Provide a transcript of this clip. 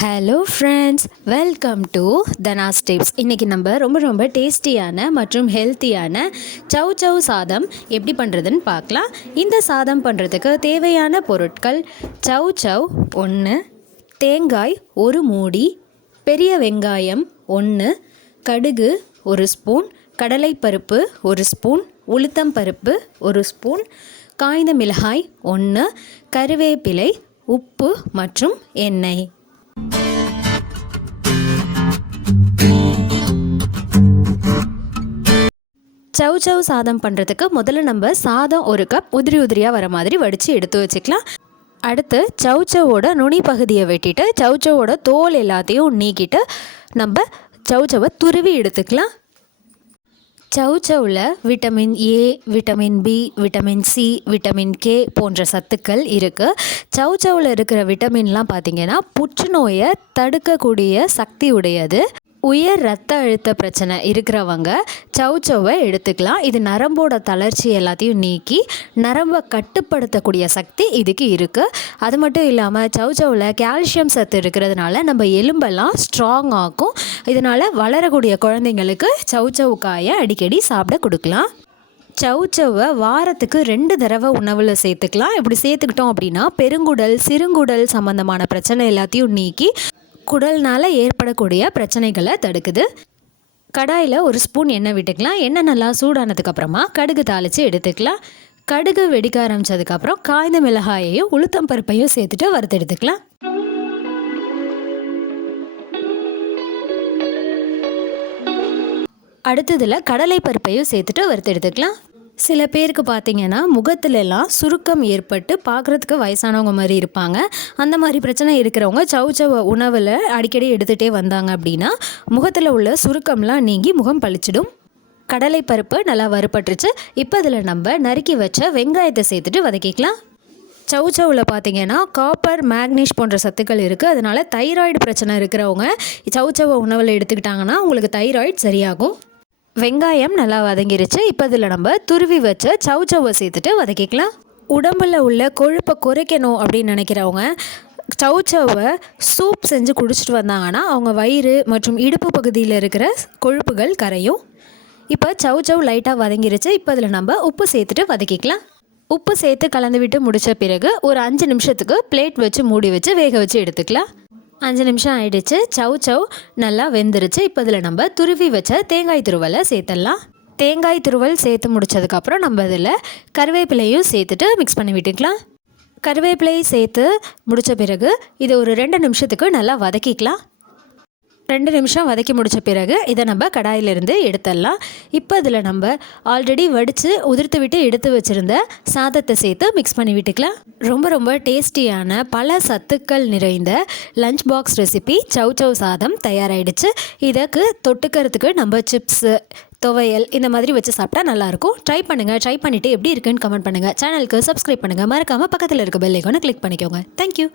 Hello friends welcome to Dhana's tips இன்றைக்கி நம்ம ரொம்ப ரொம்ப டேஸ்டியான மற்றும் ஹெல்த்தியான சவ் சவ் சாதம் எப்படி பண்ணுறதுன்னு பார்க்கலாம். இந்த சாதம் பண்ணுறதுக்கு தேவையான பொருட்கள் சவ் சவ் ஒன்று தேங்காய் ஒரு மூடி பெரிய வெங்காயம் ஒன்று கடுகு ஒரு ஸ்பூன் கடலைப்பருப்பு ஒரு ஸ்பூன் உளுத்தம் பருப்பு ஒரு ஸ்பூன் காய்ந்த மிளகாய் ஒன்று கருவேப்பிலை உப்பு மற்றும் எண்ணெய். சவ் சவ் சாதம் பண்ணுறதுக்கு முதல்ல நம்ம சாதம் ஒரு கப் உதிரி உதிரியாக வர மாதிரி வடித்து எடுத்து வச்சுக்கலாம். அடுத்து சவ் சவோட நுனி பகுதியை வெட்டிட்டு சவ் சவோட தோல் எல்லாத்தையும் நீக்கிட்டு நம்ம சவ் சவை துருவி எடுத்துக்கலாம். சவ் சவ்வில் vitamin A vitamin B vitamin C vitamin K போன்ற சத்துக்கள் இருக்குது சவ் சவ்வில் இருக்கிற விட்டமின்லாம் பார்த்திங்கன்னா புற்றுநோயை தடுக்கக்கூடிய சக்தி உடையது. உயர் ரத்த அழுத்த பிரச்சனை இருக்கிறவங்க சவ் சவ்வை எடுத்துக்கலாம். இது நரம்போட தளர்ச்சி எல்லாத்தையும் நீக்கி நரம்பை கட்டுப்படுத்தக்கூடிய சக்தி இதுக்கு இருக்குது அது மட்டும் இல்லாமல் சவ் சவ்வில் கால்சியம் சத்து இருக்கிறதுனால நம்ம எலும்பெல்லாம் ஸ்ட்ராங் ஆக்கும். இதனால் வளரக்கூடிய குழந்தைங்களுக்கு சவ் காயை அடிக்கடி சாப்பிட கொடுக்கலாம். சவ் சவ்வை வாரத்துக்கு ரெண்டு தடவை உணவில் சேர்த்துக்கலாம். இப்படி சேர்த்துக்கிட்டோம் அப்படின்னா பெருங்குடல் சிறுங்குடல் சம்மந்தமான பிரச்சனை எல்லாத்தையும் நீக்கி குடல்னால் ஏற்படக்கூடிய பிரச்சனைகளை தடுக்குது. கடாயில் ஒரு ஸ்பூன் எண்ணெய் விட்டுக்கலாம். எண்ணெய் நல்லா சூடானதுக்கப்புறமா கடுகு தாளித்து எடுத்துக்கலாம். கடுகு வெடிக்க ஆரம்பித்ததுக்கப்புறம் காய்ந்த மிளகாயையும் உளுத்தம் பருப்பையும் சேர்த்துட்டு வறுத்து எடுத்துக்கலாம். அடுத்ததில் கடலை பருப்பையும் சேர்த்துட்டு வறுத்து எடுத்துக்கலாம். சில பேருக்கு பார்த்தீங்கன்னா முகத்துலலாம் சுருக்கம் ஏற்பட்டு பார்க்குறதுக்கு வயசானவங்க மாதிரி இருப்பாங்க. அந்த மாதிரி பிரச்சனை இருக்கிறவங்க சவு சவ உணவில் அடிக்கடி எடுத்துகிட்டே வந்தாங்க அப்படின்னா முகத்தில் உள்ள சுருக்கம்லாம் நீங்கி முகம் பளிச்சிடும். கடலை பருப்பு நல்லா வறுபட்டுருச்சு. இப்போ அதில் நம்ம நறுக்கி வச்ச வெங்காயத்தை சேர்த்துட்டு வதக்கிக்கலாம். சவு சவுவில் பார்த்தீங்கன்னா காப்பர் மேக்னீஷ் போன்ற சத்துக்கள் இருக்குது அதனால் தைராய்டு பிரச்சனை இருக்கிறவங்க சவு சவ உணவில் எடுத்துக்கிட்டாங்கன்னா உங்களுக்கு தைராய்டு சரியாகும். வெங்காயம் நல்லா வதங்கிருச்சு. இப்போ இதில் நம்ம துருவி வச்ச சவு சவ்வை சேர்த்துட்டு வதக்கிக்கலாம். உடம்புல உள்ள கொழுப்பை குறைக்கணும் அப்படின்னு நினைக்கிறவங்க சவுச்சவை சூப் செஞ்சு குடிச்சிட்டு வந்தாங்கன்னா அவங்க வயிறு மற்றும் இடுப்பு பகுதியில் இருக்கிற கொழுப்புகள் கரையும். இப்போ சவுச்சவ் லைட்டாக வதங்கிருச்சு. இப்போ இதில் நம்ம உப்பு சேர்த்துட்டு வதக்கிக்கலாம். உப்பு சேர்த்து கலந்து விட்டு முடித்த பிறகு ஒரு அஞ்சு நிமிஷத்துக்கு பிளேட் வச்சு மூடி வச்சு வேக வச்சு எடுத்துக்கலாம். அஞ்சு நிமிஷம் ஆயிடுச்சு. சவ் சவ். நல்லா வெந்துருச்சு. இப்போ இதில் நம்ம துருவி வச்ச தேங்காய் துருவலை சேர்த்துடலாம். தேங்காய் துருவல் சேர்த்து முடிச்சதுக்கப்புறம் நம்ம இதில் கருவேப்பிலையும் சேர்த்துட்டு மிக்ஸ் பண்ணி விட்டுக்கலாம். கருவேப்பிலையை சேர்த்து முடித்த பிறகு இதை ஒரு ரெண்டு நிமிஷத்துக்கு நல்லா வதக்கிக்கலாம். ரெண்டு நிமிஷம் வதக்கி முடித்த பிறகு இதை நம்ம கடாயிலிருந்து எடுத்துடலாம். இப்போ இதில் நம்ம ஆல்ரெடி வடித்து உதிர்த்து விட்டு எடுத்து வச்சுருந்த சாதத்தை சேர்த்து மிக்ஸ் பண்ணி விட்டுக்கலாம். ரொம்ப ரொம்ப டேஸ்டியான பல சத்துக்கள் நிறைந்த lunch box recipe chow chow சாதம் தயாராகிடுச்சு இதற்கு தொட்டுக்கிறதுக்கு நம்ம சிப்ஸு துவையல் இந்த மாதிரி வச்சு சாப்பிட்டா நல்லாயிருக்கும். ட்ரை பண்ணுங்கள் ட்ரை பண்ணிவிட்டு எப்படி இருக்குன்னு கமெண்ட் பண்ணுங்கள் சேனலுக்கு சப்ஸ்கிரைப் பண்ணுங்கள் மறக்காமல் பக்கத்தில் இருக்க பெல் கிளிக் பண்ணிக்கோங்க. தேங்க்யூ